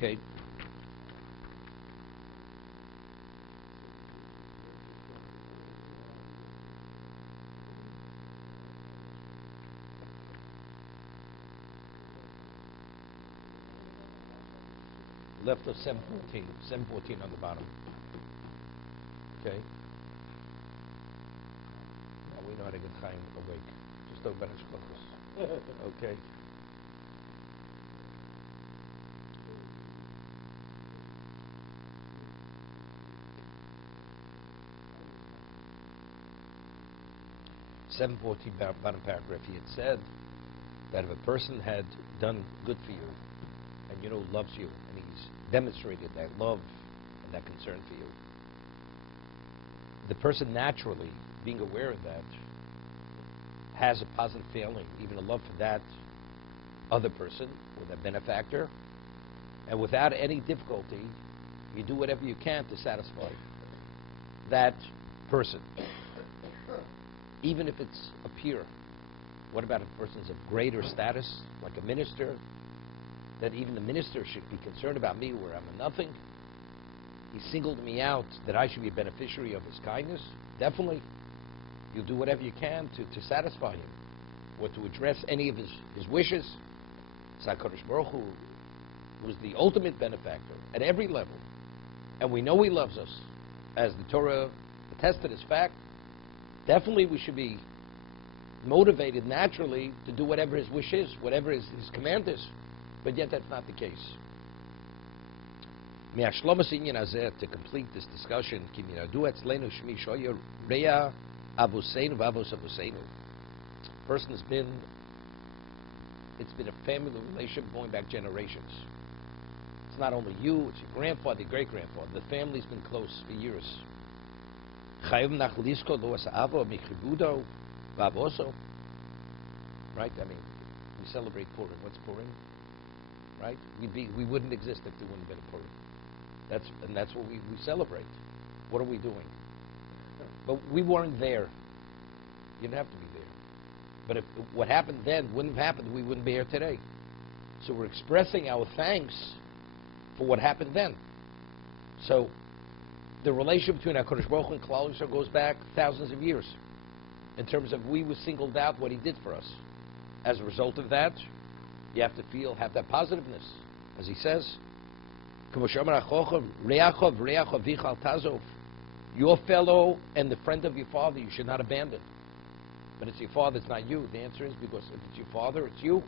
Okay. Left of 714. 714 on the bottom. Okay. Now we know how to get Chaim awake. Just don't banish focus. Okay. Bottom paragraph, he had said that if a person had done good for you and loves you, and he's demonstrated that love and that concern for you, the person naturally, being aware of that, has a positive feeling, even a love for that other person or that benefactor, and without any difficulty, you do whatever you can to satisfy that person. Even if it's a peer. What about if a person's of greater status, like a minister, that even the minister should be concerned about me where I'm a nothing? He singled me out that I should be a beneficiary of his kindness? Definitely. You'll do whatever you can to satisfy him, or to address any of his wishes. HaKadosh Baruch Hu was the ultimate benefactor at every level. And we know he loves us. As the Torah attested as fact, definitely we should be motivated naturally to do whatever his wish is, whatever his command is. But yet that's not the case. To complete this discussion, person has been, it's been a family relationship going back generations. It's not only you, it's your grandfather, your great-grandfather. The family's been close for years. Right? I mean, we celebrate Purim. What's Purim? Right? We wouldn't exist if there wouldn't have been a Purim. That's what we celebrate. What are we doing? But we weren't there. You didn't have to be there. But if what happened then wouldn't have happened, we wouldn't be here today. So we're expressing our thanks for what happened then. So the relationship between HaKadosh Baruch Hu and Klal Yisrael goes back thousands of years in terms of we were singled out what he did for us. As a result of that, you have to have that positiveness. As he says, your fellow and the friend of your father you should not abandon. But it's your father, it's not you. The answer is because if it's your father, it's you.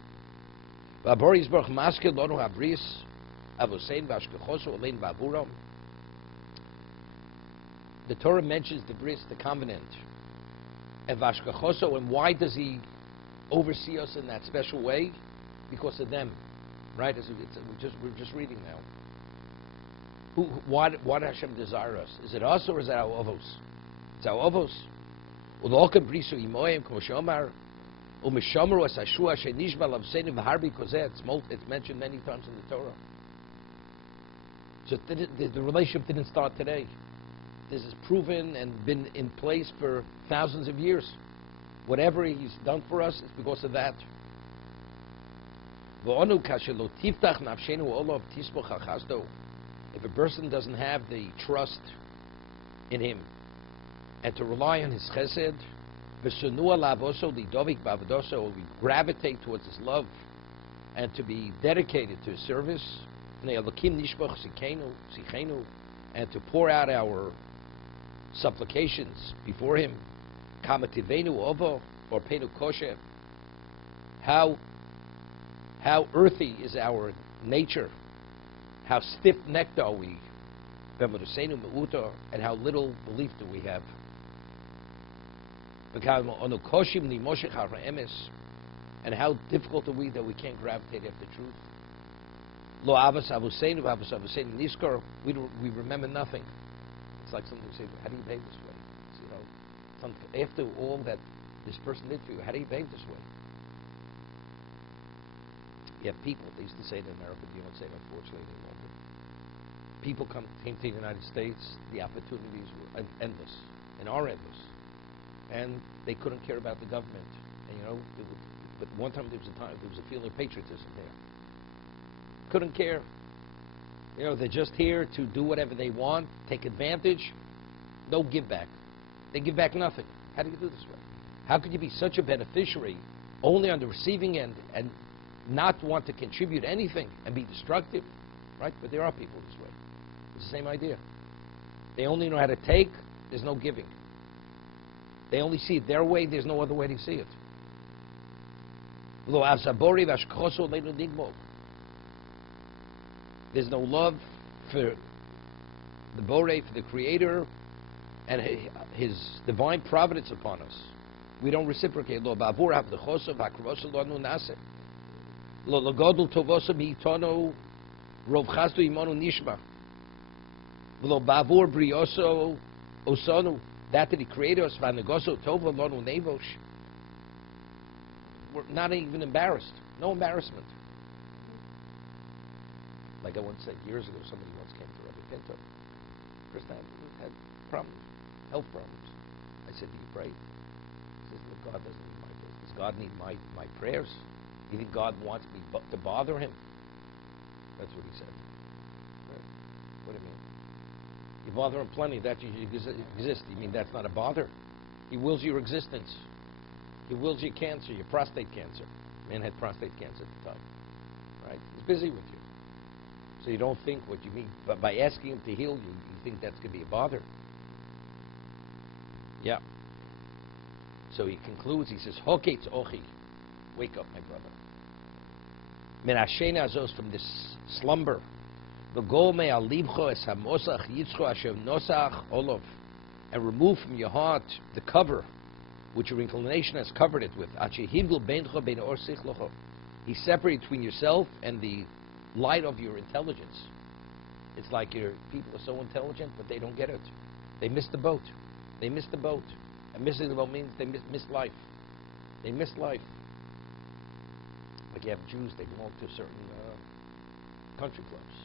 The Torah mentions the bris, the covenant, and vashkachoso, and why does he oversee us in that special way? Because of them, right? We're just reading now. Why did Hashem desire us? Is it us or is it our Avos? It's our Avos. It's mentioned many times in the Torah. So the relationship didn't start today. This is proven and been in place for thousands of years. Whatever he's done for us is because of that. If a person doesn't have the trust in him and to rely on his chesed, we gravitate towards his love and to be dedicated to his service, and to pour out our supplications before him. Or penu kosher. How earthy is our nature? How stiff-necked are we? And how little belief do we have? And how difficult are we that we can't gravitate after truth? We remember nothing. It's like somebody say, how do you behave this way? After all that this person did for you, how do you behave this way? You have people, they used to say it in America, but you don't say it unfortunately any longer. People came to the United States, the opportunities were endless, and are endless. And they couldn't care about the government. And but one time there was a feeling of patriotism there. Couldn't care. You know, they're just here to do whatever they want, take advantage, no give back. They give back nothing. How do you do this way? How could you be such a beneficiary only on the receiving end and not want to contribute anything and be destructive? Right? But there are people this way. It's the same idea. They only know how to take, there's no giving. They only see it their way, there's no other way to see it. There's no love for the Borei, for the Creator, and His divine providence upon us. We don't reciprocate. Lo ba'avur ha'avdechoso v'hakroso lo anu nase. Lo lagodul tovoso mi'itono rov chasdu imonu nishma. Lo ba'avur brioso osonu. That He created us v'anegoso tova lo anu nevosh. We're not even embarrassed. No embarrassment. Like I once said years ago, somebody once came to Rabbi Pinto. First time he had problems, health problems. I said, do you pray? He says, look, God doesn't need my prayers. Does God need my prayers? You think God wants me to bother Him? That's what he said. Right. What do you mean? You bother Him plenty, that you exist. You mean that's not a bother? He wills your existence. He wills your cancer, your prostate cancer. Man had prostate cancer at the time. Right? He's busy with you. So you don't think what you mean. But by asking Him to heal you, you think that's going to be a bother? Yeah. So he concludes, he says, Hoketz ochi. Wake up, my brother. Min hashena azos, from this slumber. V'go me'al libcho es hamosach yitzcho asher nosach olov. And remove from your heart the cover which your inclination has covered it with. He separated between yourself and the light of your intelligence. It's like your people are so intelligent, but they don't get it. They miss the boat. They miss the boat. And missing the boat means they miss life. They miss life. Like you have Jews, they belong to certain country clubs.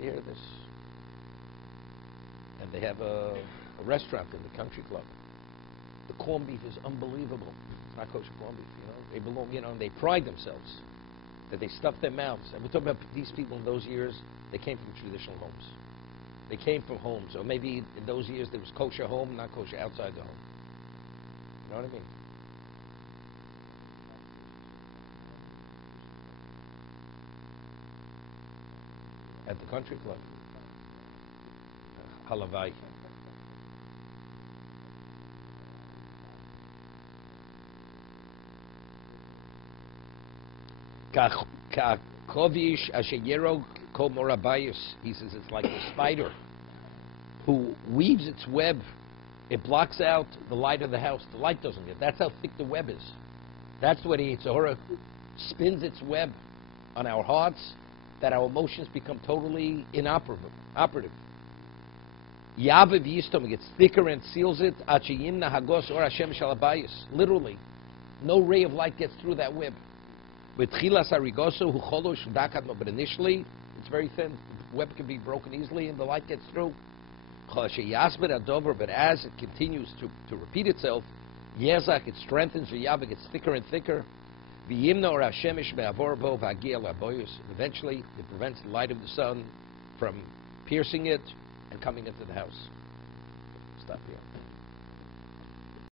You hear this? And they have a restaurant in the country club. The corned beef is unbelievable. It's not kosher corned beef, you know. They belong, you know, and they pride themselves that they stuff their mouths. And we're talking about these people in those years, they came from traditional homes. They came from homes. Or maybe in those years there was kosher home, not kosher outside the home. You know what I mean? At the country club. Halavai. He says it's like a spider who weaves its web. It blocks out the light of the house. The light doesn't get. That's how thick the web is. That's what the Yitzhahara spins its web on our hearts, that our emotions become totally inoperative. Yaviv Yistom gets thicker and seals it. Literally, no ray of light gets through that web. But initially, it's very thin. The web can be broken easily and the light gets through. But as it continues to repeat itself, it strengthens, it gets thicker and thicker. Eventually, it prevents the light of the sun from piercing it and coming into the house. Stop here.